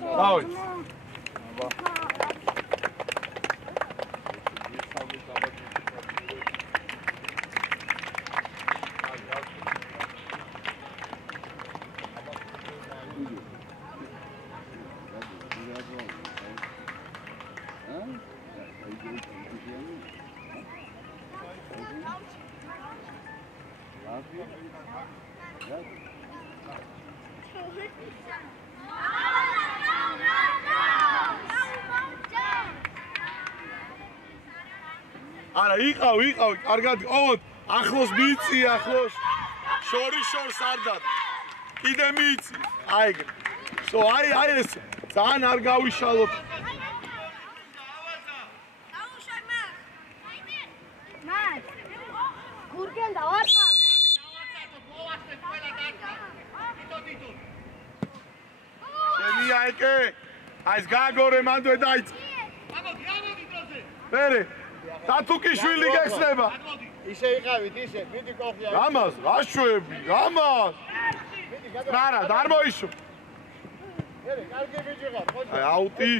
დავით. არა, იყავ, კარგად, ოთ, ახლოს მიწი, ახლოს. შორის არ დად. კიდე მიწი. აი ეგ. აი ეს ძალიან არ გავიშალოთ. დაუშვარ მაგ. მაგ. გურგენ დავარყავ. დავარწევთ, მოვასწრეთ ყველა დარტყა. თვითონ. შენია ეკე. აი ეს გაგორე მანდვე დაიწყე. ამოდი დროზე. მერე დათუკიშვილი გეხსნება. ისე იყავით, ისე, მიდი კოხი აი. გამას, რაშვები, გამას. არა, არ მოიშო. მერე, კარგი ბიჭი ხარ, ხო? აი, აუტი.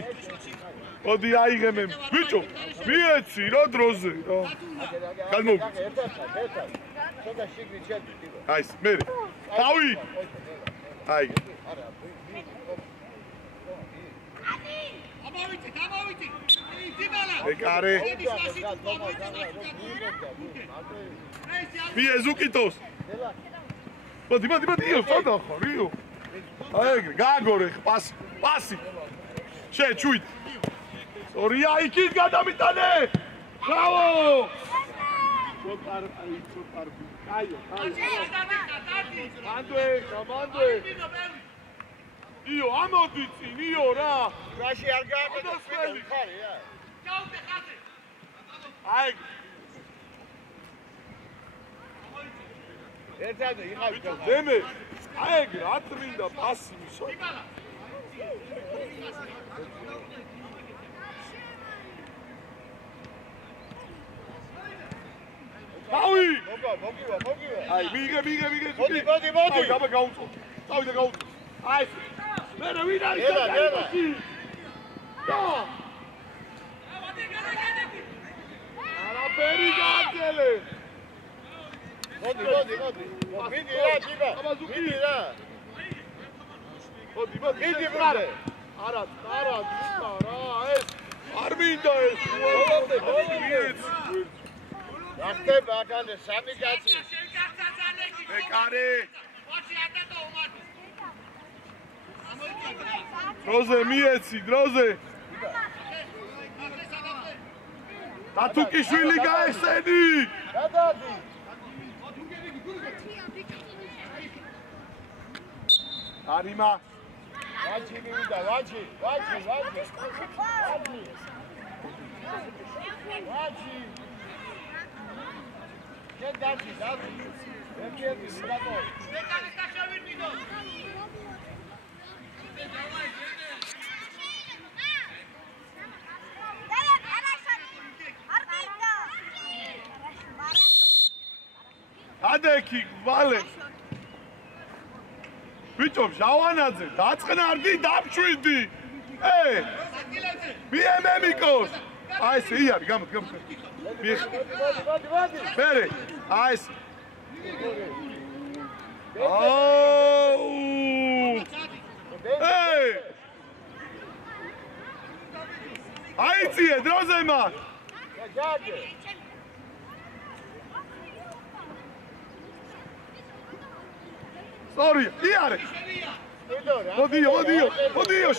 მოდი აიღე მე. ბიჭო, მიეცი რა დროზე, რა. გადმოგვი. ერთად. ცოტა შიგნით შედი. აი, მერე. დავი. აი. ამოვიწი. დიბალა. ეკარე. მie ზუკიტოს. მოდი, იო, ცოტა ხარ, იო. აი ეგრე, გააგორე, პასი. ჩუით. სორია, იქით გადამიტანე. ბრავო! ცოტა. კაიო. მანდვე. იო, ამოდი წინ, იო რა. რაში არ გააკეთე ხარი, რა. ჩაუდე ხაზე. აი. ერთად იყავით. დემე. აი ეგ რა ტრინდა პასი მისო. დავი! მოგივა. აი, მიგე. მოდი. აი, გავუწო. დავიდა გავუწო. აი. მერე ვინ არის? ელა. და. არაფერი გააგელე. მოდი. მიდი რა, ჯიბა. მიდი რა. მოდი. მიდი ბრალე. არა, ეს არ მინდა ეს. რა ხდება აქამდე სამი კაცი. ეკარე. ვაჩი ატატო უმარტო. დროზე მიეცი, დროზე. დათუკიშვილი გაეხსენი. გადადი. არიმა. ვაჩი მივიდა, ვაჩი. გადადი. ერთი გადადი. მეკანის დაშავირდიდო. ადექი, ვალე. ბიჭო, ჟავანაძე, დაწყნარდი, დაფშვიდი. მიემემიკოს. აი ეს იარი, გამოდი. მერე, აი ეს. აიწიე დროზე მას. გადადი. სორი, იარე. მოდიო,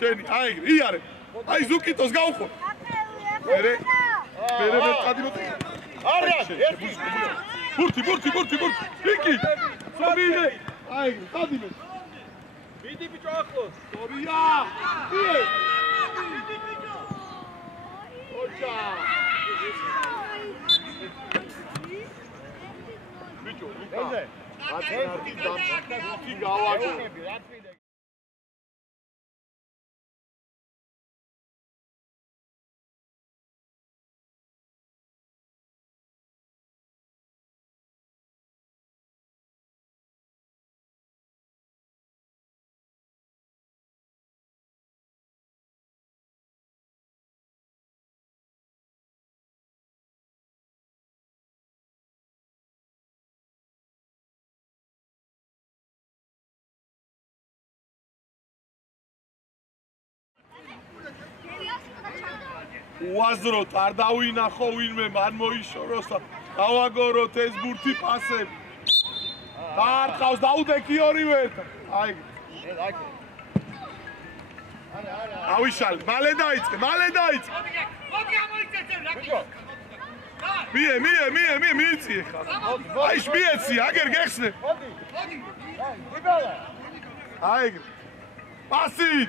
შენი, აი, იარე. აი ზუკიტოს გავხო. მერე წადიმოდი. არა, ერთი. ბურთი. იქი. სორიე. აი, წადიმე. მიდი ბიჭო ახლოს. სორია. მიდი ბიჭო. ოჩა. ბიჭო, ეზე. ათი გავაგო. უაზროთ, არ დავინახო ვინმე, მან მოიშოროს და გავაგოროთ ეს ბურთი პასები. დაარტყავს, დაუდექი ორივე ერთად. აი. ავიშალ, მალე დაიწყე. მოდი ამოიწესე რა. მie, მიიწიე ხარ. აი, მიეცი, აგერ გეხსნე. მოდი. დიბალა. აი. პასი.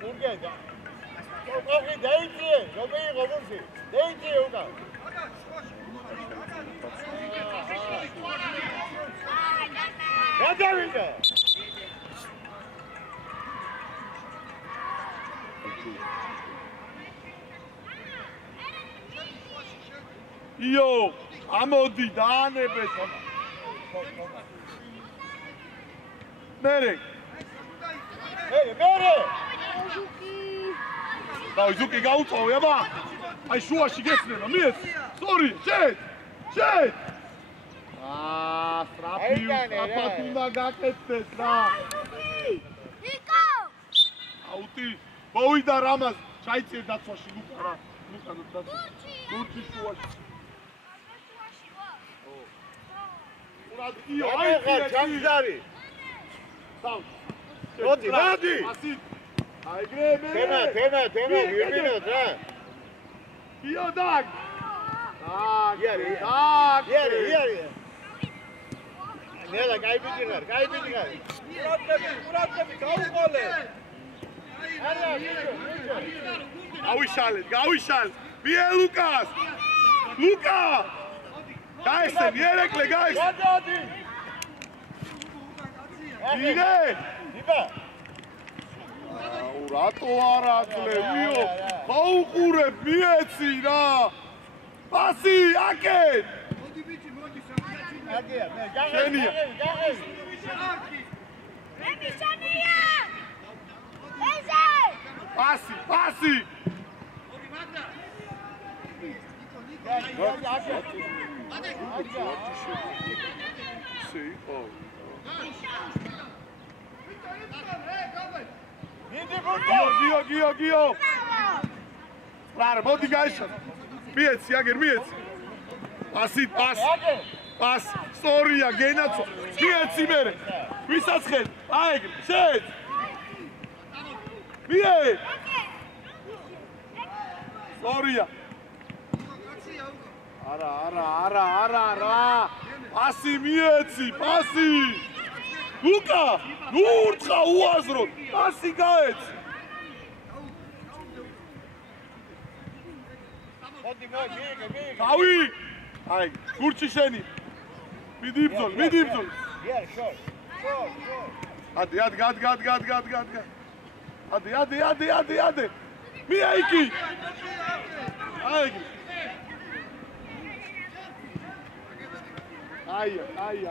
გურგენდა. ოღი დაიჭიე, როგორი ღობურში. დაიჭიე უკან. გადავიდა. იო, ამოდი დაანებეთ. მერე. დაი ზუკი გაუწოვე, აბა. აი შუაში გესნება, მიეც. სორი, შედ. სტრაფი, აბა უნდა გაკეთდეს რა. ნიკო! აუტი, მოვიდა რამაზ, ჩაიწიე დაცვაში ლუკა რა. ლუკა დაცვა. გურჩი შუაში. იო, აი ჩამზარი. დაუ. მოდი. აიგრე მე. თემა, ვირბინოთ რა. იო, დაგ. იარი. ნელა, გაიბიძინარ. ყურადღები, გაუყოლე. გავიშალეთ. მie ლუკას. ლუკა. გაესენ, ერეკლე გაესენ. გადადი. იგე. იბა. აუ, რატო არ აკლევიო? გაუყურებ, მიეცი რა. პასი, აკეთ. აგია, მე შენია. მე მიშანია! ეზე! პასი. გიო. რა, მოდი გაიშალ. მიეცი, აგერ მიეცი. პას. სწორია, გენაცო. მიეცი მერე. ვისაცხენ? აიგრე, შედ. მie. სწორია. არა რა. პასი მიეცი. ლუკა, ურთხა უაზროდ. პასი გაეცი. მოდი. დავი. აი, გურჩი შენი. მიდი იბრძოლ. იარ, შორ. ადი. ადი. მია იქი. აი.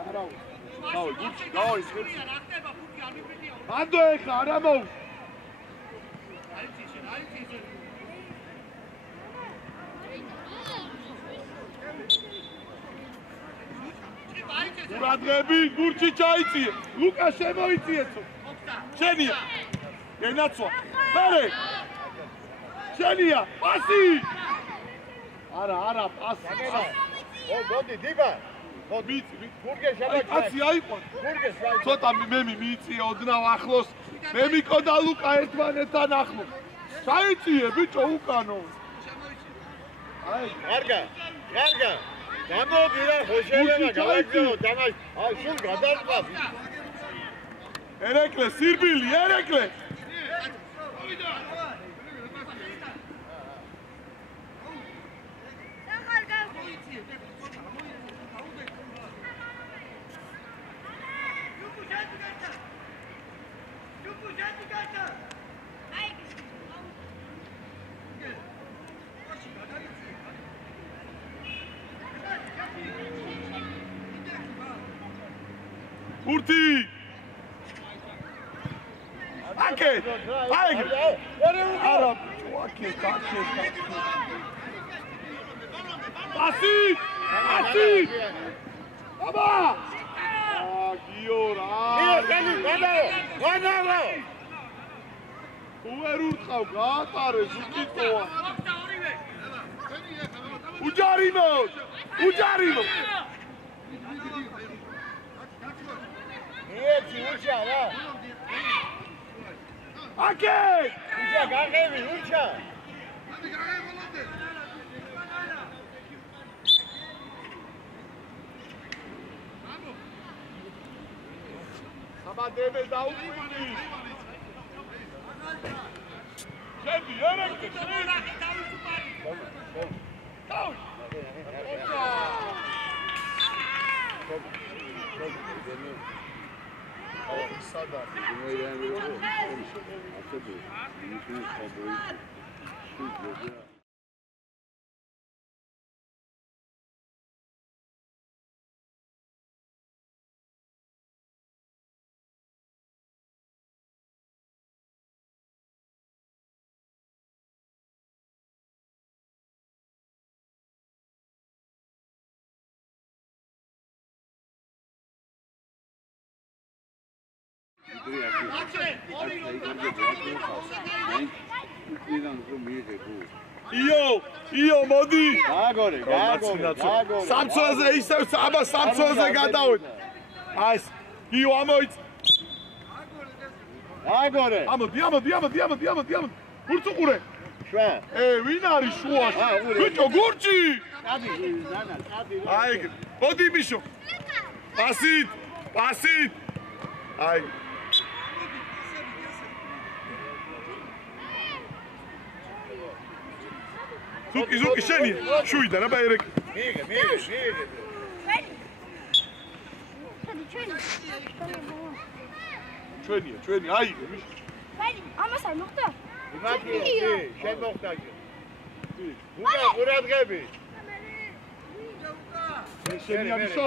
არა. დაი, გურჩი, დაი. ანდო ეხა, არა მოუ. ყურადღები, გურჩი ჩაიწიე. ლუკა შემოიწიეცო. შენია. გენაცვა. მერე. შენია. პასი. არა, პასი. მოდი, დიბა. მოდი. გურგე შემოჭრა. კაცი აიყვან. გურგე შაი. ცოტა მე მიიწიე ოდნავ ახლოს. მე მიკო და ლუკა ერთმანეთთან ახლოს. ჩაიწიე ბიჭო უკანო. აი, კარგა. გამოდი რა, ხო შეიძლება გავაგზავნო დამას. აი, სულ გადარყვა. ერეკლე, სირბილი, ერეკლე. ურთი! აკეთ! აიგრე! არა, აკეთ! პასი! აბა! გიო რა. მიეხელი, გადავა. თუ ვერ ურტყავ, გაატარე, ზუკიტოა. უჯარიმო! მიეცი, ურჩა რა. აკე! ურჩა, გაღები, ურჩა. სამადრებე დაუკვირდი. შედი, ერექი, იო, მოდი. გაგორე. სამწოზე ისევ აბა სამწოზე გადავედ. აი ეს იო ამოიც. გაგორე. ამოდი. გურწუყურე. შვენ. ვინ არის შუაში? ბიჭო, გურჯი. წადი, ნანა, წადი. აი, მოდი მიშო. პასით. აი. ზუკი შენია. შუიდან აბა ერეკ. მიიღე. ჩვენი, აი. ამას არ მოხდა? იმათია, შენ მოხდა. ყურადღები. შენი ამისო.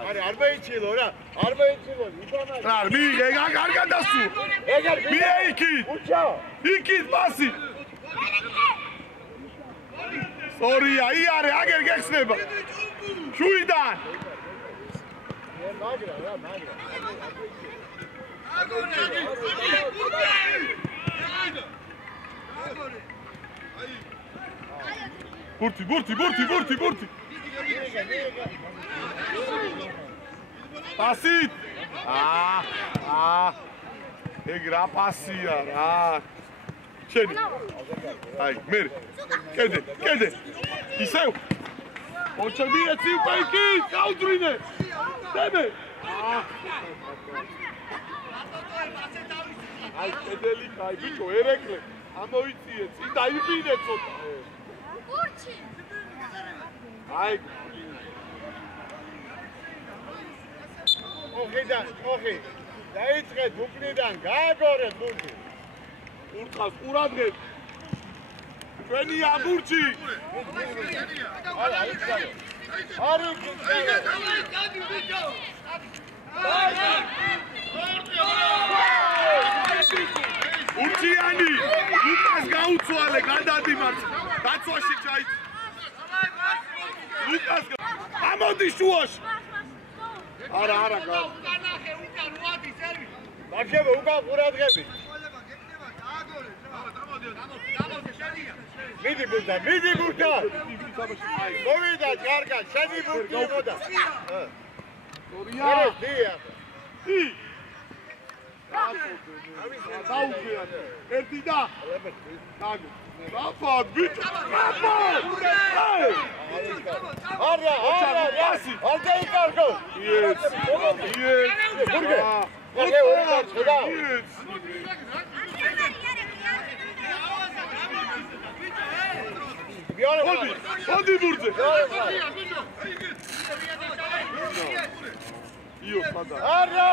არ მეიცილო რა. არ მეიცილო. იფანა. არ მიიღე, კარგად დასუ. მიეიქით. უჩა. იქით პასი. სორია, იარე, აგერ გეხსნება. შუიდან. ბურთი. პასით. ეგ რა პასია რა. შენი. აი, მე. კედე. ისევ. ოჩები ეცი პაიკი, გაუდრინე. დემე. აი, კედელი კაი, ბიჭო, ერეკლე. ამოიწიე, წინ დაიბინე ცოტა. გურჩი. აი. ოხი. დაიწყეთ უკნიდან, გააგორეთ ბურთი. ურტყავს ყურადღებ. ჩვენი აბურჯი. ურჯიანი, ლუკას გაუცვალე, გადადიმართ. დაცვაში ჩაი. ლუკას ამოდი შუაში. არა გა. მაგება უკან ყურადღები. მიდი ბურთა. მოვიდა კარგად, შენი ბურთი მოდა. სორია. დაუკვირა. ერთი და. დაგ. დაფად ბიჭო. არა. არ დაიკარგო. იეს. მოდი ბურთზე. იო, სადა. არა.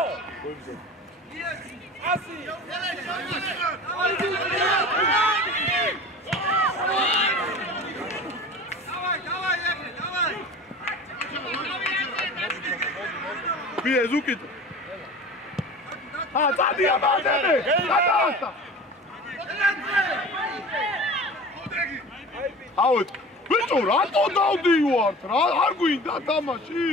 ბიე ზუკით. წადია ბალდები. გადაასტა. აუთ. ბიჭო, რატო დავდივართ? რა არ გვინდა თამაში?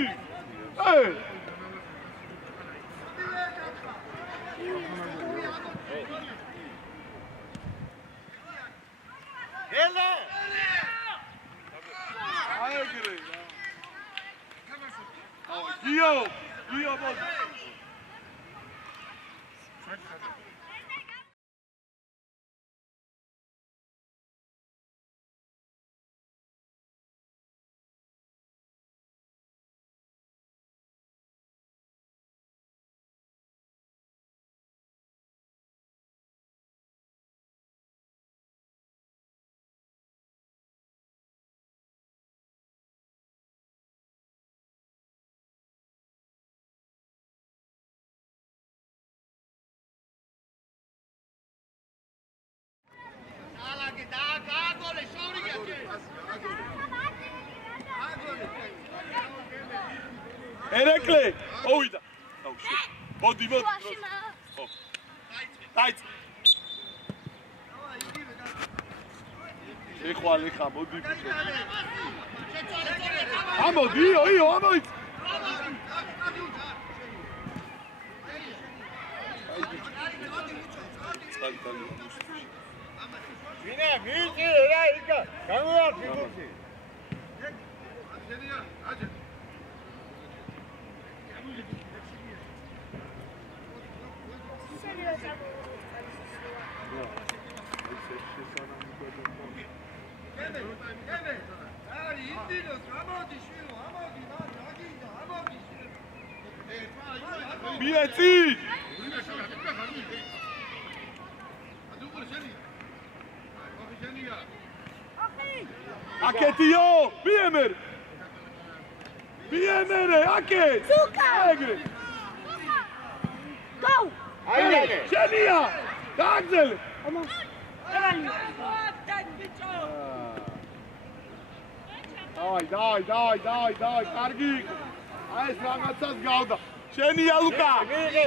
ელე აიგრე გიო ბოზი ერეკლე ოვიდა მოდი დაიწყე ეხვალ მოდი ამოდი იო ამოიც ვინე მიიწი რა იქა გამოვარდი გუთი მიეცი აკეთიო მიემერე აკე ეგრე Go! აიგე შენია გააგზელე დაი კარგი აი ეს რაღაცას გავდა შენია ლუკა მიიღე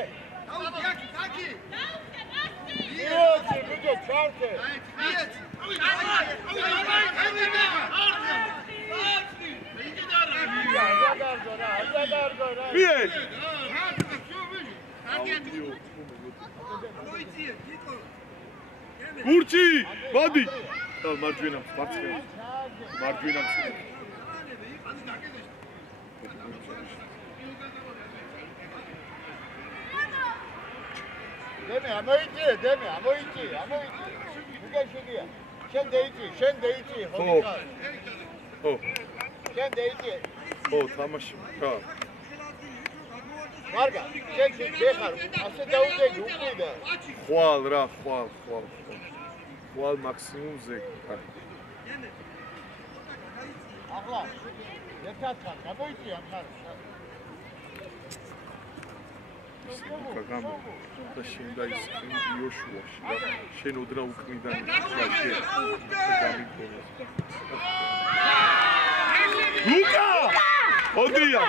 მიეცი ბიჭო ჩავთე მიე გურჩი მოდი მარჯვენა მარჯვენა დემე ამოიწი მიგაშენია შენ დეიწი ხომიკა ხო შენ დეიწი ხო თამაში რა მარგა შენ შეხარ ასე დაუდეგი უყიდა ხვალ მაქსიმუმზე ახლა ერთად ხარ გამოიწი ამ ხარ გაგამო და შენ და ის იოშუაში და შენ ოდნა უკნიდან ლუკა ოდია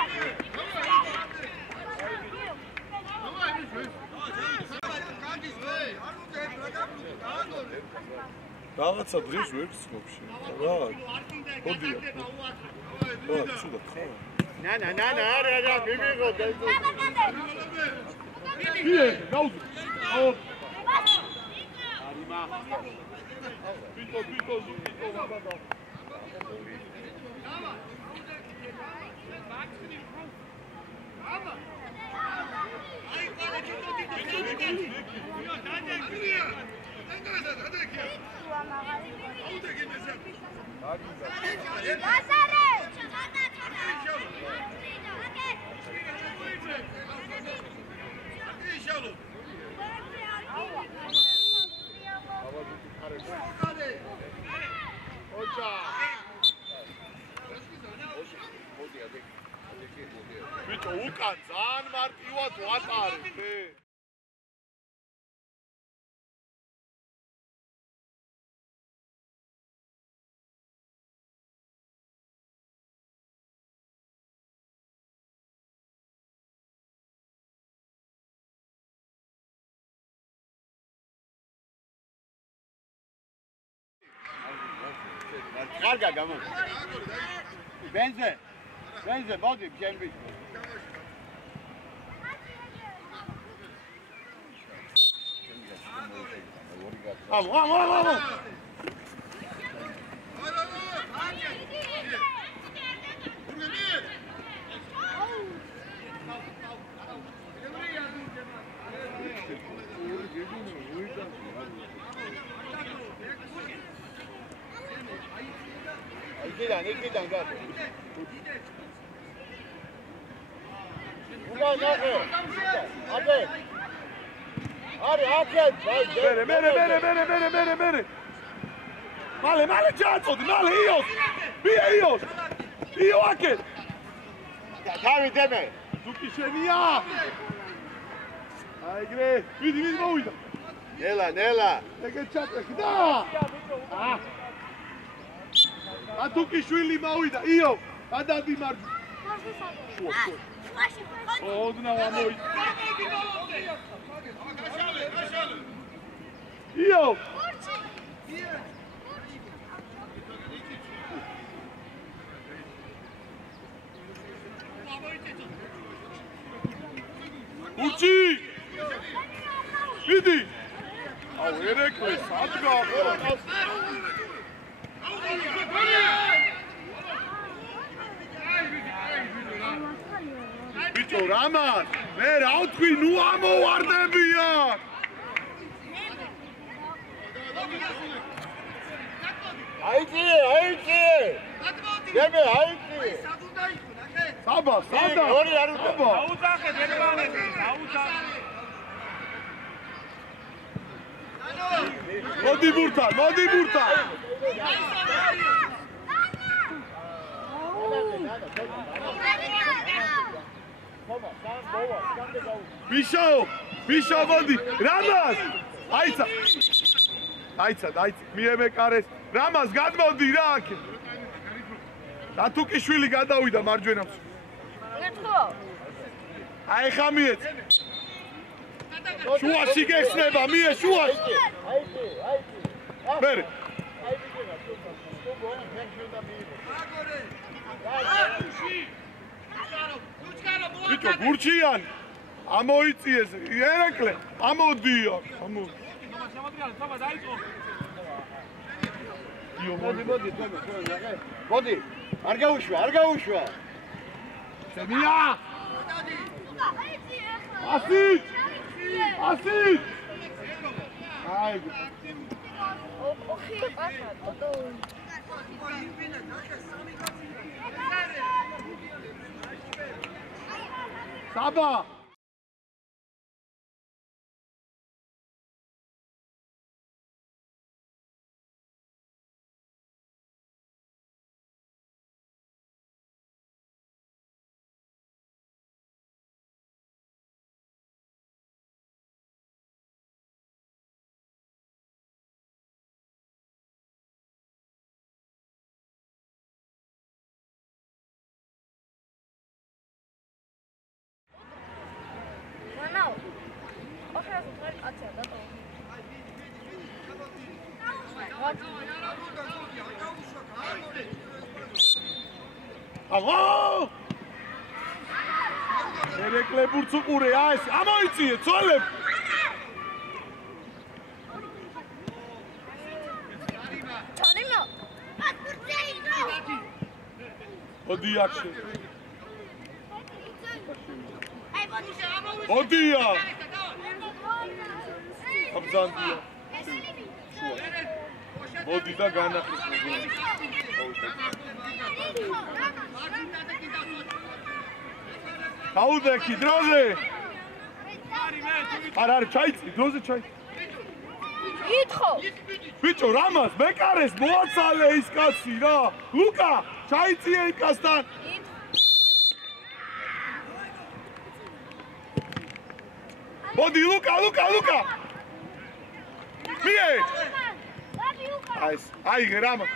რაღაცა დღეს ვერ გსმობში რა ოდია რა ცუდად ხარ ნანა არა მივიღო მიე გაუძი აუ არიმა პიტო ბაბა ბიჭო უკან ძალიან მარტივად ვატარე კარგა გამო ბენზე მოდი ჩემი ამო იქიდან გადი. უმა ნახე. აბე. არის აქეთ. მერე. მალე ჩაწოდი, მალე იოს. ვია იოს. იო აქეთ. თავი დემე. თუკი შენია. აიგრე, ვიდი მოვიდა. ნელა. ეგეთ ჩაწეხი და. თუკი შვილი მოვიდა, იო. გადადი მარჯვნივ. ოდნა ამოი. იო. Uchi! Vidi! Au, erekle, sad ga! Bicho, Ramas! Ver, autkvi, nu amovardebia! Aiki! Deme, aiki! Saba! ორი არ უნდა. აუძახე დედმანები, აუძახე. მოდი ბურთან. ბიშო მოდი. რამას! აიცა, მიემეკარეს. რამას გადმოდი რა აქ. დათუკიშვილი გადავიდა მარჯვენას. აი ხა მიეც. შუაში გეხსნება, მie შუაში. მერე. ბიჭო, გურჩიან. ამოიწიეს, ერეკლე. ამოდიო. მოდი. არ გაუშვა. შემია. ასით. აიგო. საბა. Avo! ერეკლე ბურთს უყურე, ეს ამოიწიე, ცოლებ! მოდი აქ. მოდია! აბზანდია. მოდი და განახის მოდი. აუდექი დროზე. არ ჩაიცი, დროზე ჩაიცი. ითხოვ. ბიჭო, რამას მეკარეს მოაცალე ის კაცი რა. ლუკა, ჩაიწიე იკასთან. მოდი ლუკა. მie. აიღე რამა.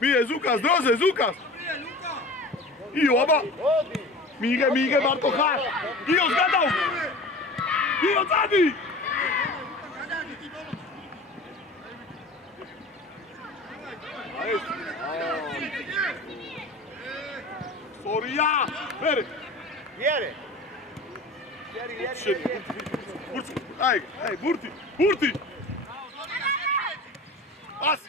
მie ზუკას დროზე ზუკას. იო აბა. მიიღე მარტო ხარ. იოს გადავ. იო წადი. სორია. მერე. იარე. აი, ბურთი. ას.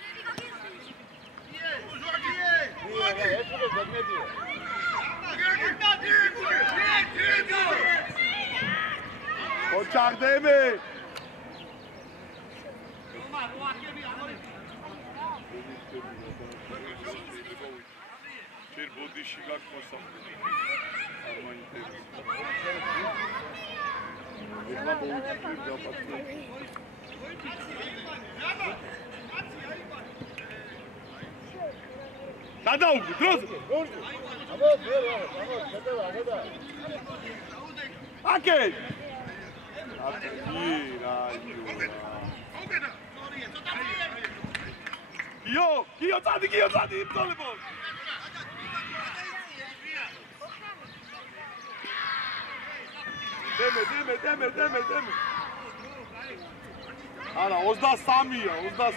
ოჩაღდემე. ჯერ ბოდიში გაქვს არ მაინტერესებს. ეხლა მოუწევს დაპატიმრება. გადაუგდო დროზე. აკე. გიო წადი იბრძოლებო. დემე. არა 23-ია, 25.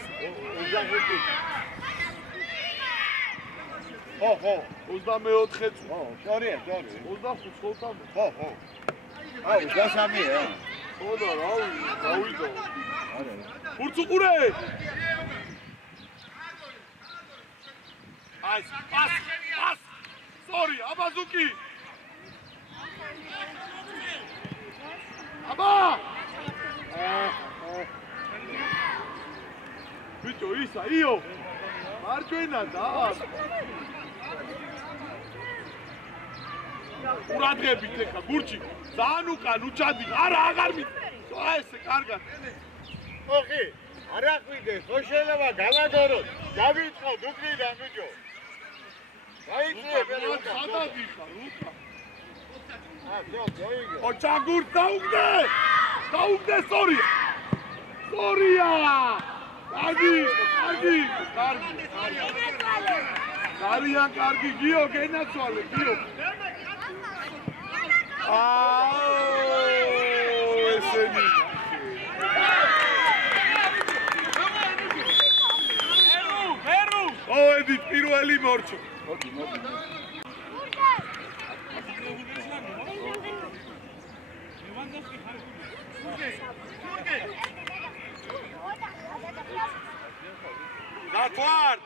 ხო, 24 წუთი. შორია. 25 წუთი. ხო. 23-ია. ხო და დავიდო. ურცუყურე. აი, პას. სორი, აბაზუკი. აბა! ბიჭო, იო. მარჯვენა და. ყურადღებით ეხა გურჩი. ძალიან უკან უჩადი. არა, აღარ მით. ესე კარგად. ოხი, არ აყვიდეს, ხო შეიძლება გამაგოროთ. დავიწყოთ უკრიდან ბიჭო. გაიწიე, სადადი ხარ, უკან. მოიგე. ო ჩაგურ დაუგდე, სორია. კარგი. ძალიან კარგი, გიო, გენაცვალე, გიო. ესენი. მერუ. ოდით პირველი მორჩო. მოდი. Zatvar!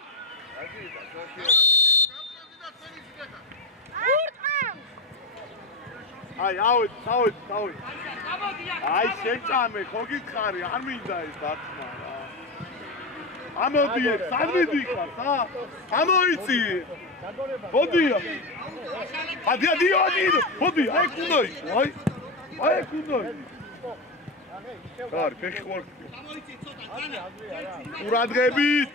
Ai, ავით. Ai, შეჭამე, ხო გითხარი, არ მინდა ეს დათმა რა. ამოდი, სად მიდიხარ, ხა? ამოიწიე. მოდია. ადიო. მოდი, აი კუნდოი. აი კუნდოი. არ ფეხوار. ყურადღებით.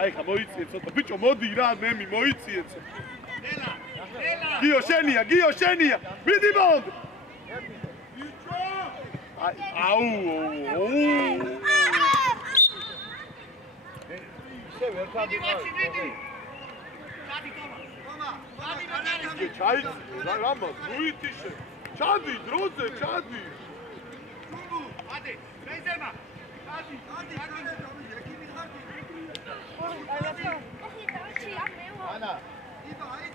აი ხა მოიწიე ცოტა. ბიჭო, მოდი რა, მემი მოიწიე ცოტა. გიო შენია. მიდი მოდ. აუ. ისე ვერ გადიყავ. ჩაიცი, რამაც, უითიშე. ჩადი, დროზე, ჩადი. ადი, რეიზერმა. ადი. ანა.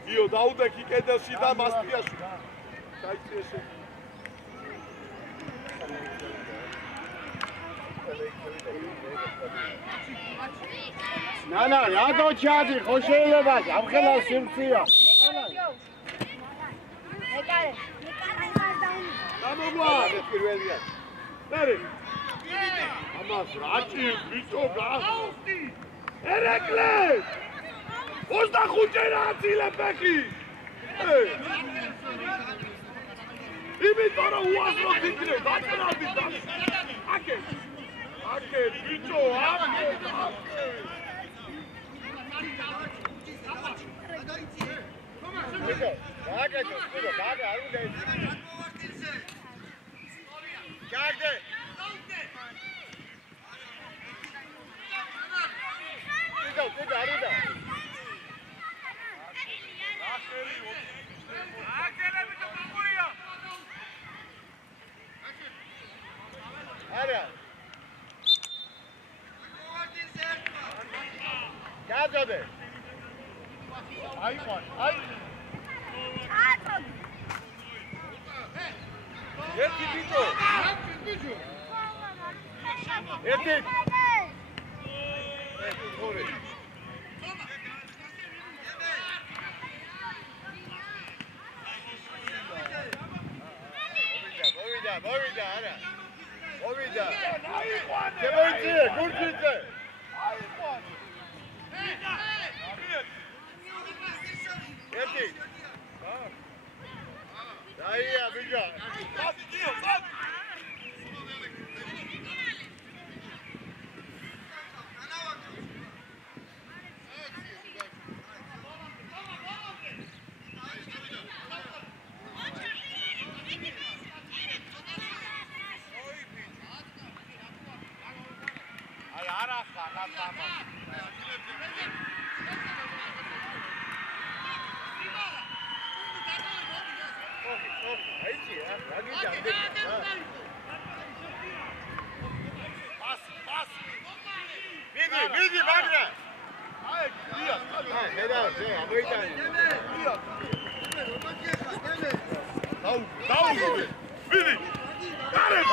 გიო, დაუდექი კედელში და მასპიაში. ჩაიცი ესე. ნანა, რატო ჩადი, ხო შეიძლება, ამხელა სიმწია. გამოგვა, პირველია. მერე. ამას რაჭი, ბიჭო, გააუსტი. ერეკლე! 25 ჯერა აწილე ფეხი. იმიტომ რომ უაზროდ იქნებ, დაწნადი. აკე, ბიჭო, აკე. ბიჭო, გააკეთო, ბაბა, არ უნდა ის. ჩაგდე. ბიჭო, არ უნდა. არა. გაძოდე. აი. ერთი ბიჭო. ერთი. ორი. მოვიდა, არა. მოვიდა. შემოიწიე, გურჯიძე. ერთი. დაია, ბიჭო. მიდი მაგრა აი გია მერა ამოიტანი დაუ მიდი გარეთ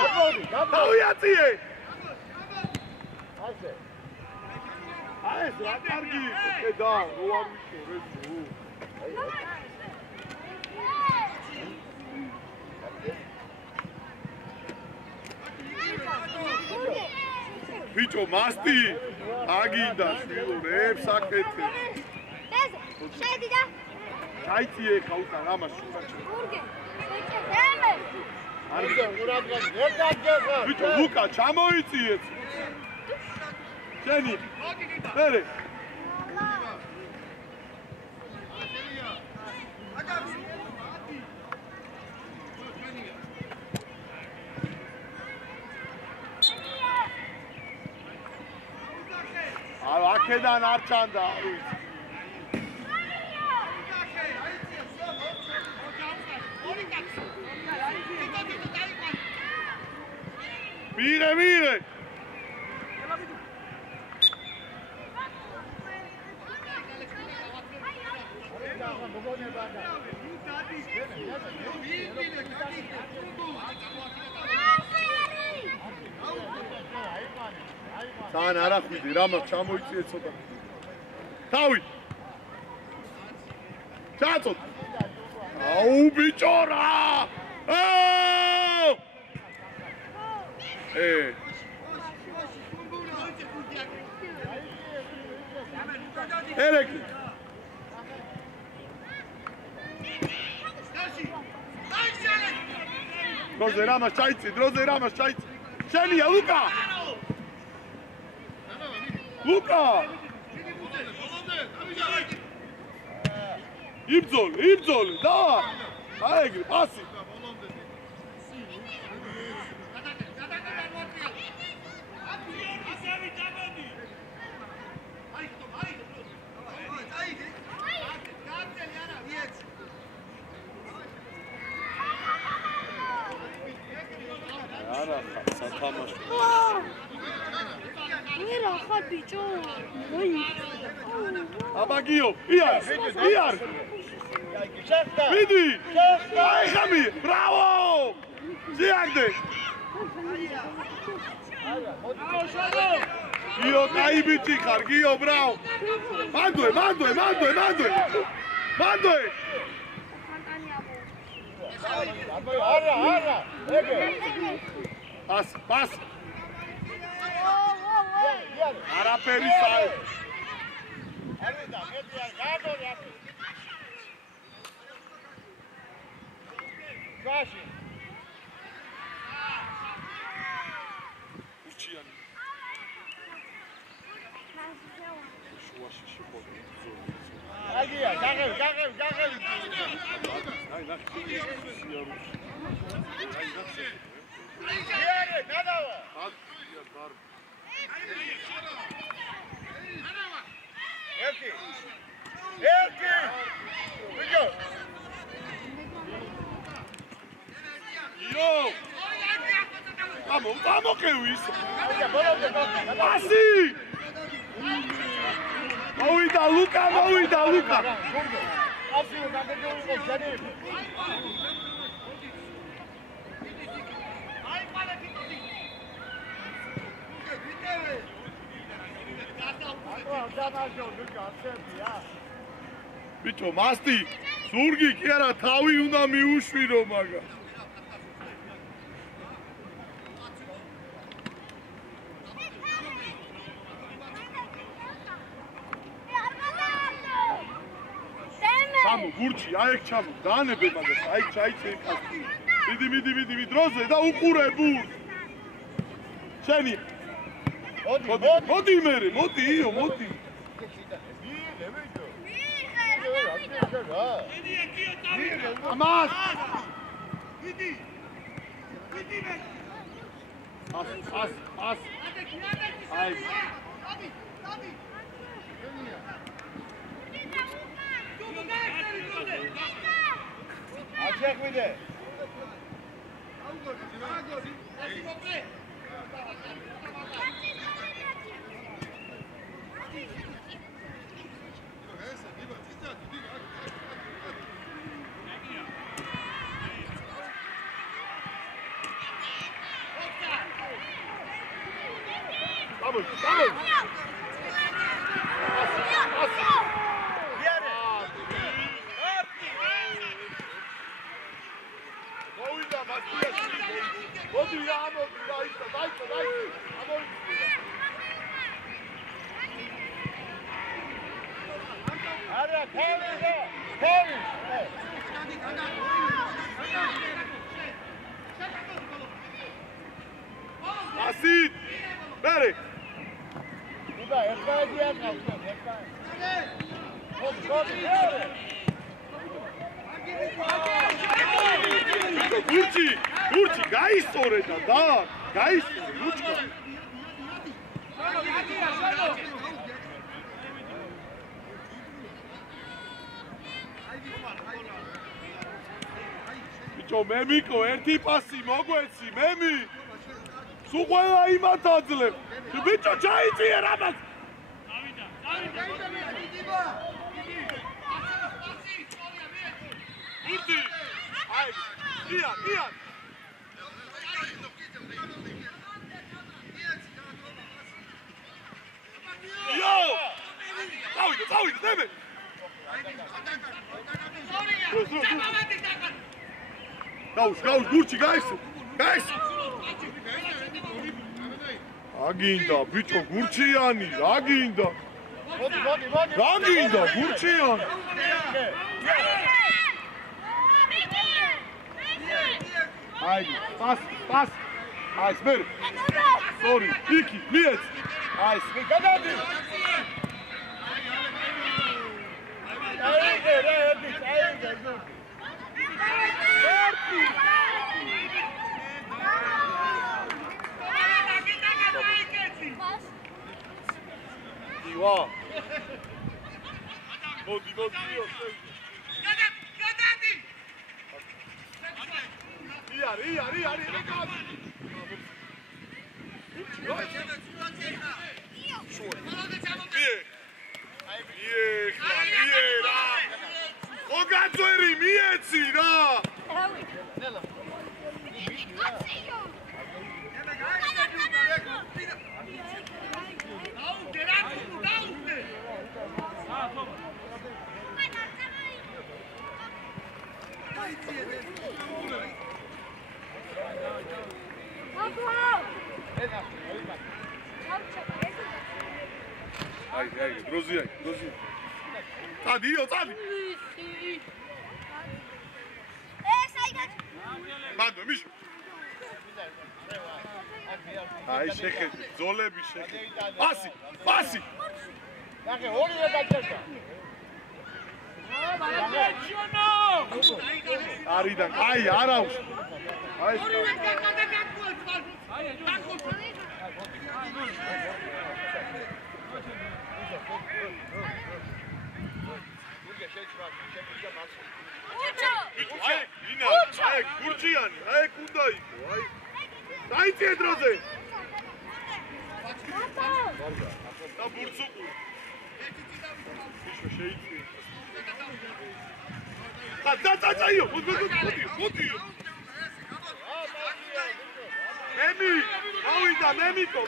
დაუიაციე ასე აი ეს რა კარგი ხედა რო არ ვიშორე ბიჭო მასტი აგინდა შვილებს აკეთე შედი და ჩაიწიე ხა უკან ამას შუქაჩი ბურგე ემე არიო ყურადღება ვერ დაგეხა ბიჭო ლუკა ჩამოიწიეთ შენი მერე აქედან არ ჩანდა მირე მირე თან არ ახვიდი რამაც ჩამოიწიე ცოტა თავი ჩაწოდ აუ ბიჭო რა ერეკი დროზე რამას ჩაიწი შენია ლუკა ლუკა იბძოლი და აეგრი პასი არა სათამაშო მერა ხარ ბიჭო აბაგიო იარ მიდი აი ხამი ბრავო ზიაგდე გიო კაი ბიჭი ხარ გიო ბრავო მანდოე არა ეგე პას არაფერი საი არიდა მეტია გადორი აქ გაში უჩიანი შუაში შეყოდი აგია გაღები აი ნახე სიარუში აი ნახე იარე დადავა აკია დარ ერთი ბიჭო იო გამოკევის აგია ბოლომდე პასი მოვიდა ლუკა აფსი გაგეგმო შენი აი პალე ფიტი ბიჭო მასტი ზურგი კი არა თავი უნდა მიუშვირო მაგას გურჩი, აი ეგ ჩამო, დაანებე მაგას, აი ჩაიცე ხას. მიდი დროზე და უყურე ბურს. შენი. მოდი მერე, მოდი იო, მოდი. ამას. მიდი მე. ას. აი. აჩეხვიდე. Vamos. Asit! Bere! Gurçi, გაისწორე და გაისწორე, ლუჩკა. ბიჭო, მემიკო, ერთი პასი მოგვეცი, მემი. სულ ყველა იმათ აძლევ. ბიჭო, ჩაიწიე რამაც. გურჩი. აი, დია. Yo! Წავიდე, ნებე. გაუშვ, გურჩი, გაისო. აგინდა, ბიჭო, გურჩიანი, აგინდა. აგინდა, გურჩიანი. აი, პას. აი, სპერ. Sorry, იქი, მიეც. აი, გადადი. ივა. მოდი. გადადი. არი. მოგაწვერი მიეცი რა. აი, დროზე. წადიო. მანდო, მიშო. აი, შეხედე, ზოლები შეხედე. პასი. ნახე, ორივე გაჭერდა. არიდან, აი, არაუშ. აი, აი, გურჩიანი, აი, უნდა იყო, აი. დაიწიე დროზე. და ბურცუკუ. შეიწიე. დაიო, მოდი. მემი, ავიდა, მემიკო.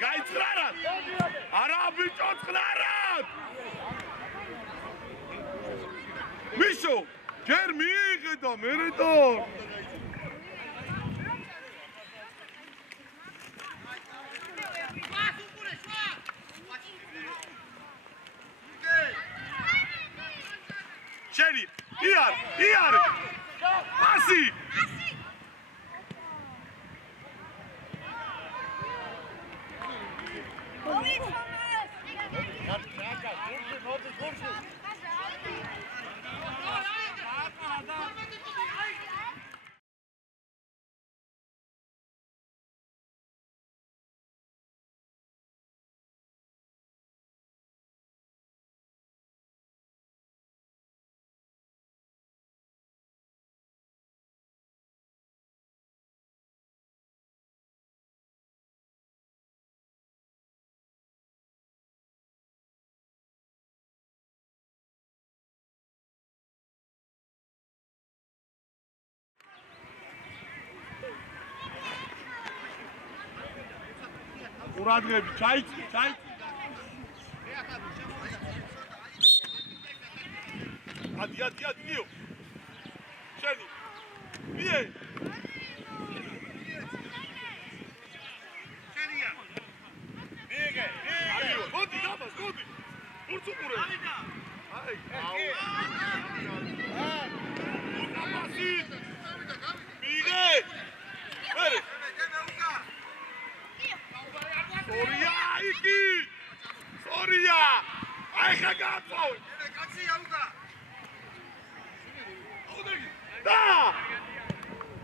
გაიწყრარად! არა ბიჭო, წყნარად! მიშო, ჯერ მიიღე და მერე და შენი, იარ! პასი! ყურადღები, ჩაიწი. ადი, მიო. შენი. მიე. შენია. მიეგე. მოდი, დაბას, მოდი. ურცუყურე. აი, დაბასი. მიიღე. მერე. Sorry! Ai cagato! Da!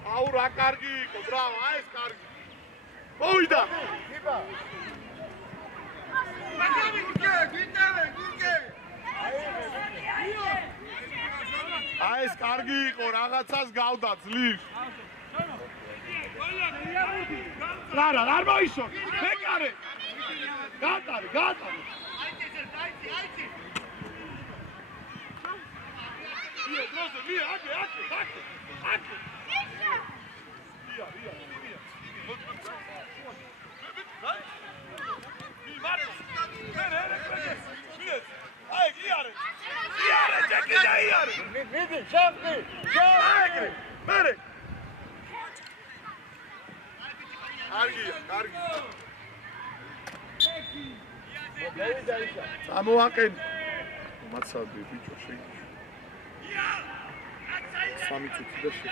Aura cargi, bravo, ai cargi. Moida! Ai cargi, qoragacas gavda ძლივს. Rara, არ მოიშო. მეკარე. გატარე. აიცი. მია, დროზე, მია, აკე. მია. აი, იარე, ჩეკიდა იარე. მიდი, ჩემი. მერე. კარგი. წამოაყენ. მაცადე ბიჭო შეიჭი. სამი წუთი და შე.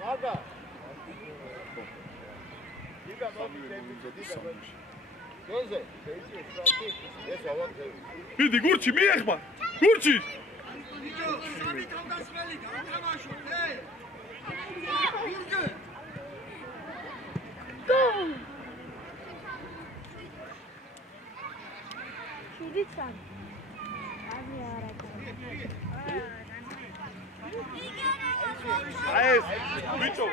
მაგა. გოზე, ეს ავანტე. მიდი გურჩი მიეხმა. გურჩი. ბიჭო, სამი თავდასხმელი გამთამაშო, Go! Şiritsan. Abi Ayes, bicho.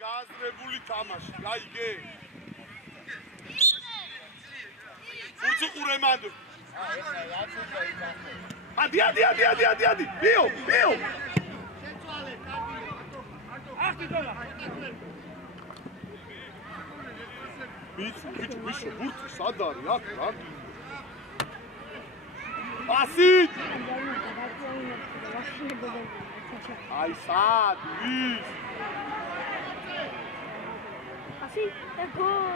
გააზრებული თამაში, გაიგე? ურცუყურე მანდ. ადი. მიო. შეცვალე, კარგია. ახი დოლა. ბიჭო, ურცი სად არის? აქ რა? პასით! აი სად? ვის? Así, go!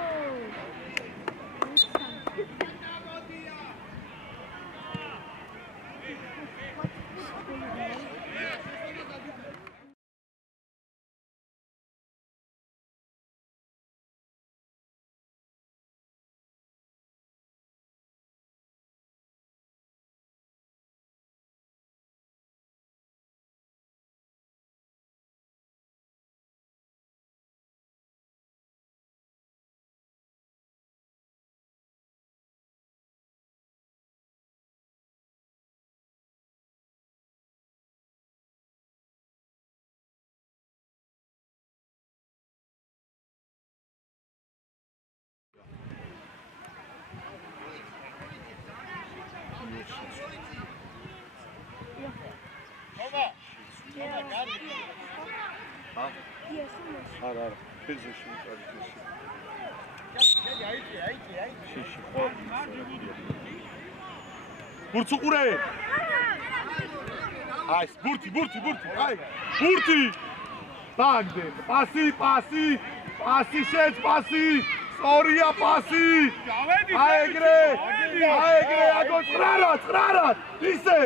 ა? დიახ, ხომ? არა, ფიზიკაში მიყარი. შეში. ბურთს უყურე. აი, ბურთი. აი, ბურთი. დაგდე. პასი შეც პასი. სწორია პასი. აი ეგრე, აგო წრარად. ისე.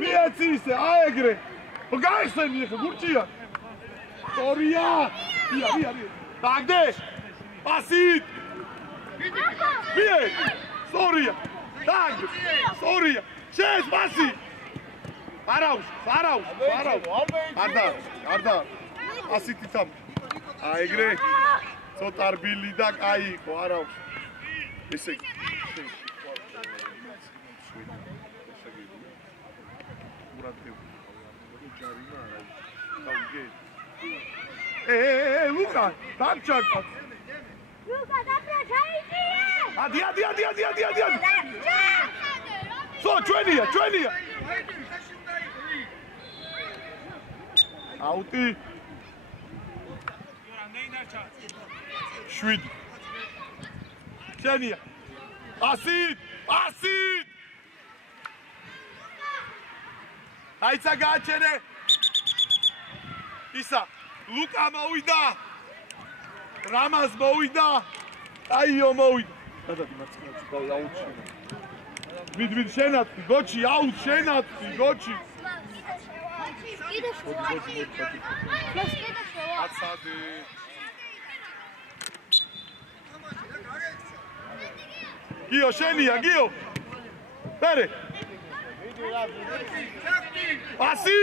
მიეცი ისე, აი ეგრე. გაიხსენი ახლა ბურთია. სწორია. ვია. დაგდე. პასი. ვიე. სწორია. დაგდე. სწორია. შეც პასი. არაუს. არდა. ასით ითამ. აი ეგრე. ცოტა რბილი და კაი იყო, არაუს. ესე იგი. ლუკა, დამჭაკა. ლუკა, დაფრა ჩაიჭირე. ადი. ჩვენია. აუტი. 7. შენია. პასით. აიცა გააჩერე. ისა, ლუკა მოვიდა. რამაზ მოვიდა. აიო მოვიდა. გადადი მარცხნივ გავი აუტში. მიდი შენათი, გოჩი, აუტ შენათი, გოჩი. კიდე შევა. აცადი. გიო შენია, გიო. ბერე. პასი.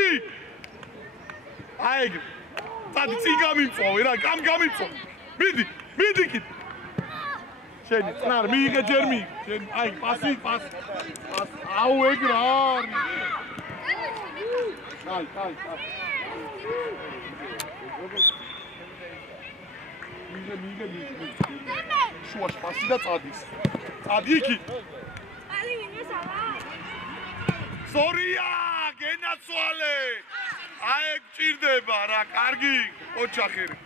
აი, წადი წიგამიწოვე რა, გამიწოვე. მიდი კიდე. შენი წნარ მიიღე ჯერ მი. შენ აი პასი. აუ ეგრა არის. კაი. მიიღე. შუაში პასი და წადის. წადი იქი. ალი ვინეს არა. სორია, გენაცვალე. აი ეგ ჭირდება რა, კარგი, ოჩახერი.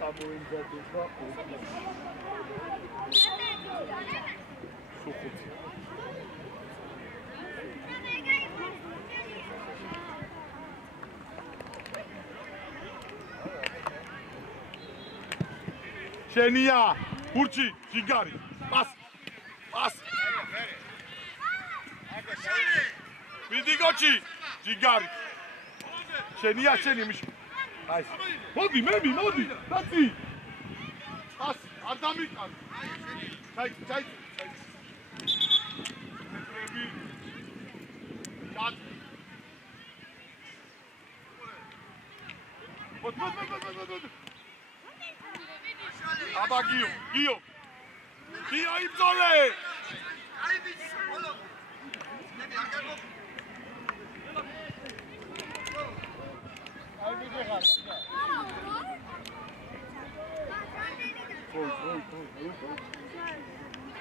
გამოიმზადება სუხუთი. შენია, ბურჩი, ჯიგარი, პას. მიდი გოჩი, ჯიგარი. შენია, მიში. აი. მოდი. დაცი. პას, არ დამიყარ. ჩაი. მეტრები. დად. მოდი. აბა გიო იბრძოლე. აი ვიცი, ბოლო. მე არ გამო. აი ვიცი ხარ.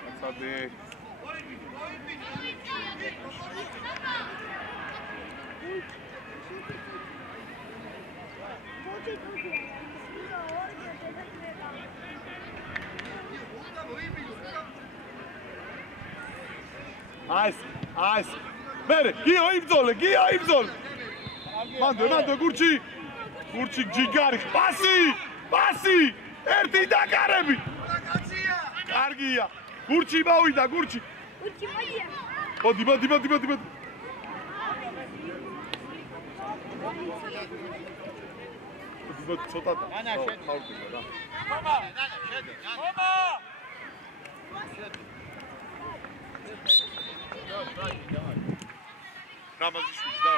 აცადე. Այս, բերը, գիո իմձոլ, մանդո, գուրչի, ջիգարի, պասի, էրդի դա կարեբի, կարգիա, գուրչի բավույդա, գուրչի, ոդի, ცოტა ხავდება რა. რამაზიშვილი და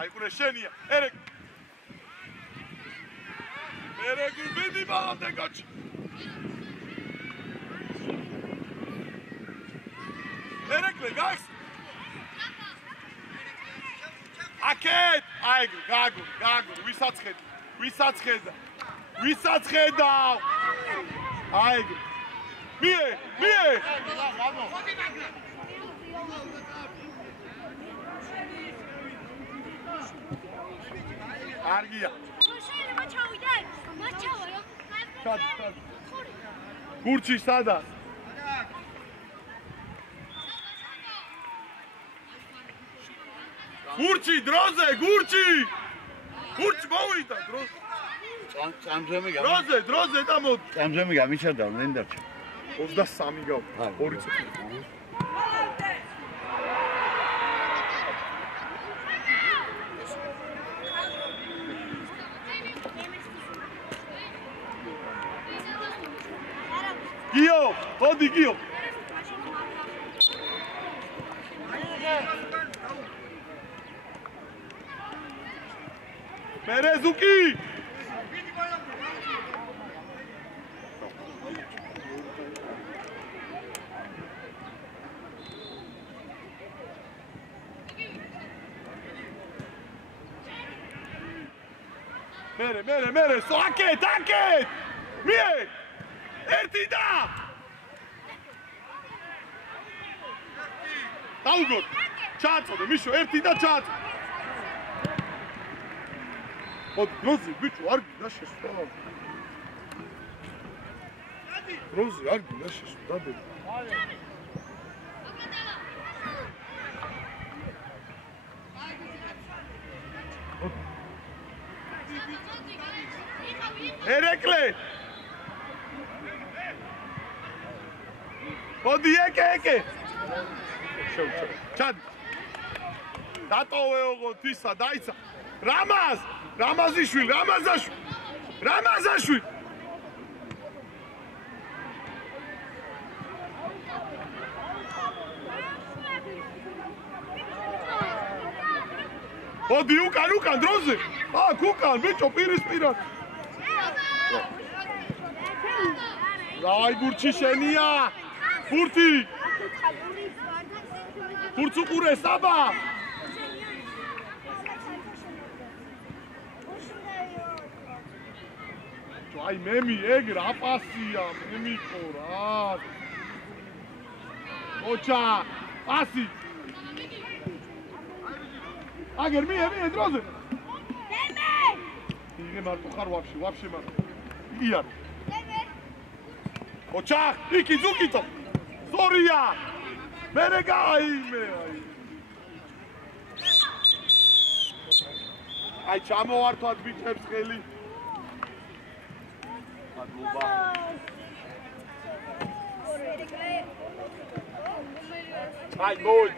აიყურე შენია. ერეკ მიდი ბალამდე გოჩი. ერეკლე გაიქს. აკეთ, აიგ, გაგო, ვისაც ხედა. აიგ. მie კარგია შეიძლება ჩავიდე მას ჩავარო გურჩი სადა გურჩი დროზე გურჩი მოვიდა დროზე წამზემი დროზე და მოდ წამზემი გამიჩარდა ნენ დარჩა 23 გავა 2 წუთი გიო მოდი გიო მერეზუკი მერე საკეთ მie ერთი და დაუგო ჩააწოდე მიშო ერთი და ჩააწოდე ოდ დროზი ბიჭო არ გინდა შესვა დროზი არ გინდა შესვა დაბედი ერეკლე მოდი ეკე ჩად დატოვე ოღო თვისა დაიცა რამაზაშვილი მოდი უკან დროზე აქ უკან ბიჭო პირისპირად დაი გურჩი შენია გურთი გურც უყურე საბა აი მემი ეგ რა პასია მემიკო რა ოჩა პასი აგერ მie დროზე იგე მარტო ხარ ვაფშე მარტო იგიარ ოჩა იქი ზუკიტო სორია მერე გაიმე აი ჩამოვართვათ ბიჭებს ხელი აი მოი